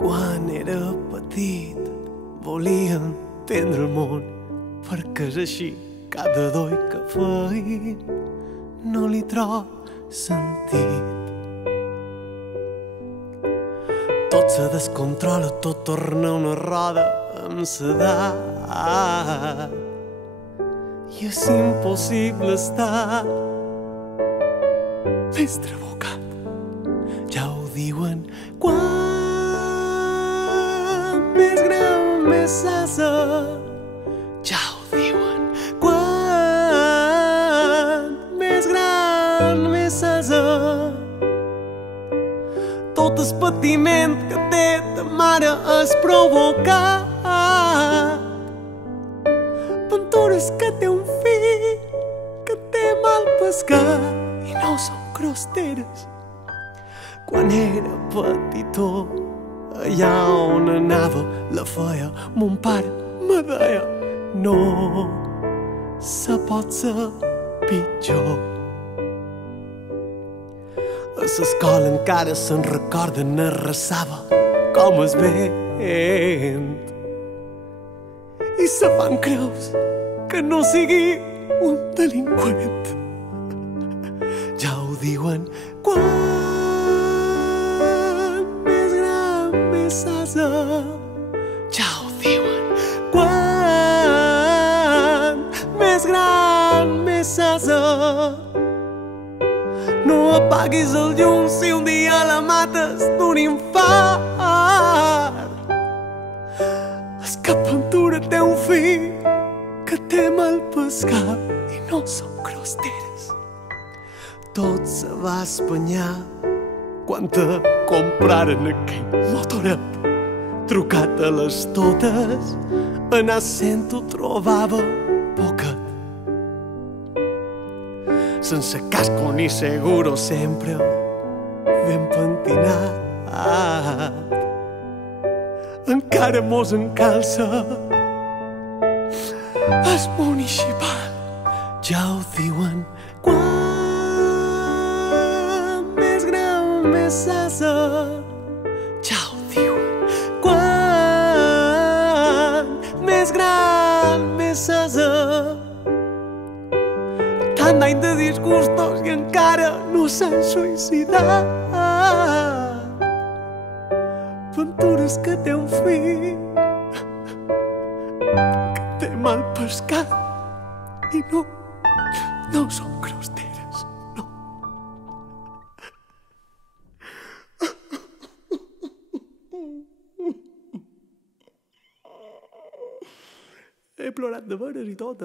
Quan era petit volia entendre el món, perquè és així cada doi que feim no li trob sentit. Tot se descontrola, tot torna una roda amb l'edat i és impossible estar més trabucat. Ja ho diuen, quan més gran, més s'asa. Ja ho diuen, quan més gran, més s'asa. Tot el patiment que té ta mare és provocat. Ventures que té un fill que té mal pescat i no són crosteres. Quan era petitó, allà on anava la feia mon pare me deia: no se pot ser pitjor. A l'escola encara se'n recorda, arrasava com el vent i se fan creus que no sigui un delinqüent. Ja ho diuen, quan més gran, més s'asa. Ja ho diuen, quan més gran, més s'asa. No apaguis el llum si un dia la mates d'un infart. És que Ventura té un fill que té mal pescat i no són crosteres. Tot se va espanyar quan te compraren aquell motoret. Trucat a les totes, anar sent ho trobava poquet. Sense casco ni seguro, sempre ben pentinat. Encara mos encalça el municipal. Ja ho diuen, quan més gran, més s'asa. Ja ho diuen, quan més gran, més s'asa. Tant d'any de disgustos i encara no s'han suïcidat. Ventures que té un fill que té mal pescat i no són crosteres, no. He plorat de veres i tot,